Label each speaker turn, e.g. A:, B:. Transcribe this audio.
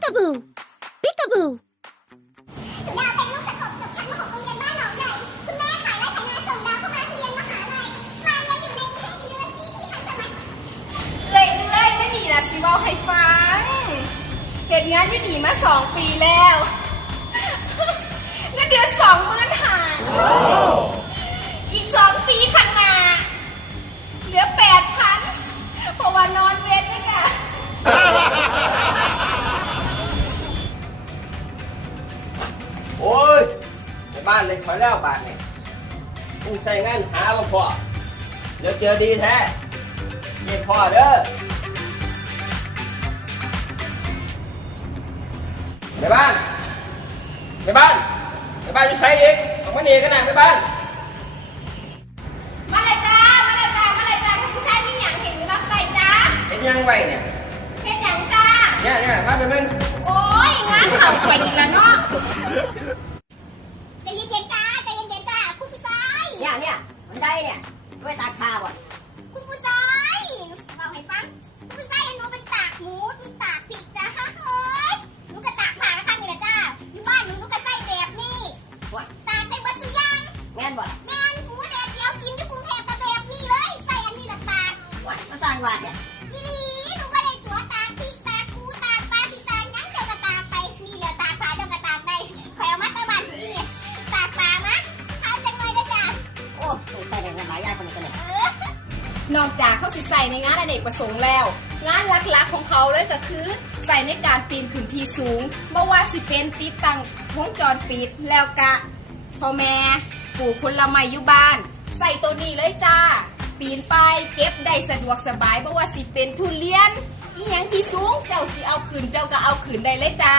A: Peekaboo! Peekaboo!
B: ดาวเป็นลูกสะกดจบชั้นม .6 โรงเรียนบ้านหนองใหญ่คุณแม่ขายไร่แต่งงานส่งดาวเข้ามาเรียนมหาลัยมาเรียนอยู่ในประเทศยูนิเวอร์ซิตี้ที่ทันสมัย
C: เรื่อยๆไม่ดีละสิบอกให้ฟังเหตุงานที่ดีมาสองปีแล้ว
D: บ้านเลยขอแล้วบาทเนี่ยมึงใส่งานหาบ่พอเดี๋ยวเจอดีแท้เย็นพ่อเด้อในบ้านในบ้านในบ้านจะใช้อีกออกมาหนีกันนะในบ้าน
C: มาเลยจ้ามาเลยจ้ามาเลยจ้าคุณผู้ชายมีอย่างเห็นหรือรับใส่จ้า
D: เห็นยังไงเนี่ย
C: เห็นอย่างจ้า
D: เนี่ยเนี่ยมาเป็นมึง
C: โอ้ยงานเข่าไปอีกแล้วเนาะ
B: ใจเย็นๆจ้าใจเย็นๆจ้าคุณผู้ชาย
E: เนี่ยเนี่ยมันได้เนี่ยด้วยตาคาบ่
B: คุณผู้ชายบอกให้ฟังคุณผู้ชายหนูเป็นตากหมูหนูตากผิดจ้าเฮ้ยหนูก็ตากผ้าข้างนี่แหละจ้าอยู่บ้านหนูหนูก็ใส่แบบนี้
E: ว่า
B: ตากแต่วัสุยัง
E: แม่นบ่
B: แม่นหมูแดดเดียวกินที่กรุงเทพก็แบบนี้เลยใส่อันนี้ละตาก
E: ว่ามาสร้างว่าเนี่ย
C: นอกจากเขาสิใส่ในงานอเนกประสงค์แล้ว งานหลักๆของเขาเลยก็คือใส่ในการปีนขึ้นที่สูงไม่ว่าสิเป็นติดตั้งวงจรปิดแล้วกะพ่อแม่ปลูกผลไม้อยู่บ้าน ใส่ตัวนี้เลยจ้า ปีนไปเก็บได้สะดวกสบายเพราะว่าสิเป็นทุเรียนอีหยังที่สูงเจ้าสิเอาขืนเจ้าก็เอาขืนได้เลยจ้า